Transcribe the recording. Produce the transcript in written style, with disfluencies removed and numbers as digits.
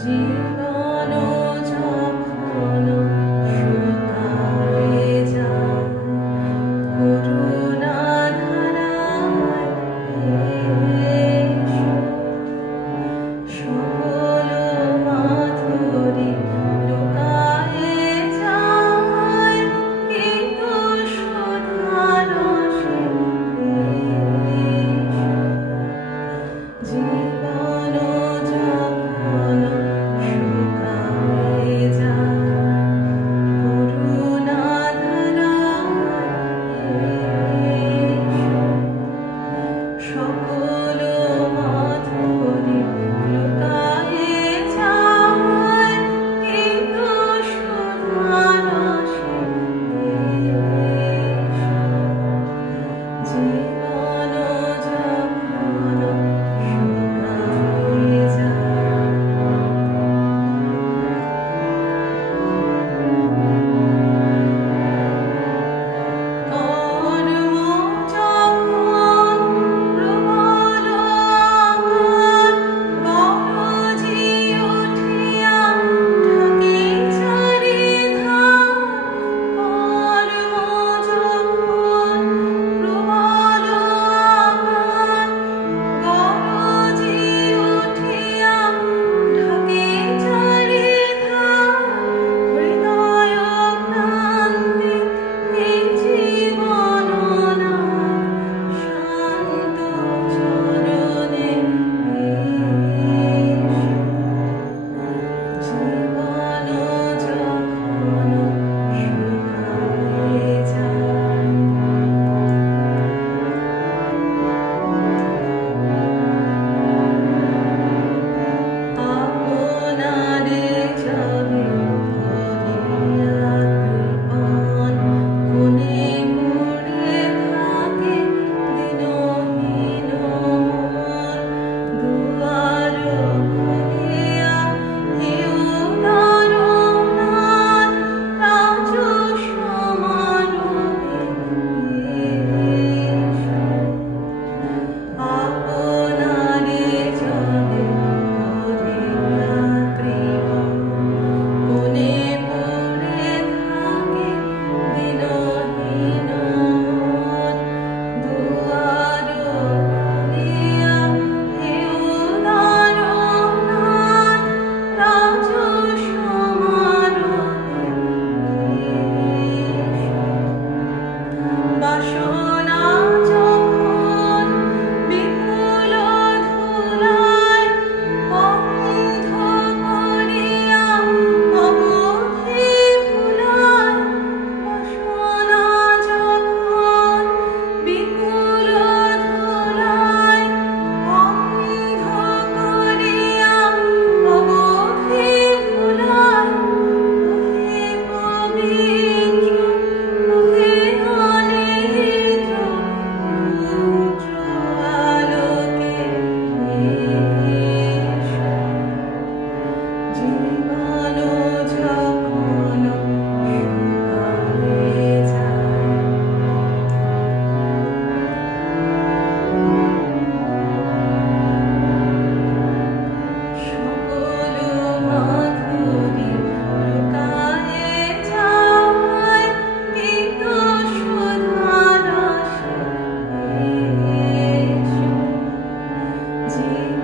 জীবন যখন শুকায়ে যায় করুণা ধারায় এসো, সকল মাধুরী লুকায়ে যায় কিন্তু সুধার রসে এসো। জীবন যখন শুকায়ে যায় করুণা ধারায় এসো, সকল মাধুরী লুকায়ে যায় কিন্তু সুধার রসে এসো। জীবন যখন শুকায়ে যায় কর্ম যখন প্রবল আকার গরজি উঠিয়া ঢাকে চারিধার, কর্ম যখন প্রবল আকার গরজি উঠিয়া ঢাকে চারিধার, হৃদয় প্রান্তে এই জীবননাথ শান্ত চরণে এসো। জীবন যখন শুকায়ে যায় আপনারে যাবে করিয়া কৃপণ, কোনে পড়ে থাকে দিনহীন মন, দুয়ার খুলিয়া হে উদারনাথ রাজ সমারোহে এসো। আপনারে যাবে করিয়া কৃপণ, কোনে পড়ে থাকে দিনহীন মন, দুয়ার খুলিয়া হে উদারনাথ রাজ সমারোহে এসো। বাসনা যখন বিপুল ধুলায় অন্ধ করিয়া অবধি ভুলায়, বাসনা যখন বিপুল ধুলায় অন্ধ করিয়া অবধি ভুলায়, ওহে পবিত্র ওহে অনিদ্র রুদ্র আলোকে এসো। জীবন যখন শুকায়ে যায় সকল মাধুরী লুকায়ে যায় কিন্তু সুধার রসে এসো। জীবন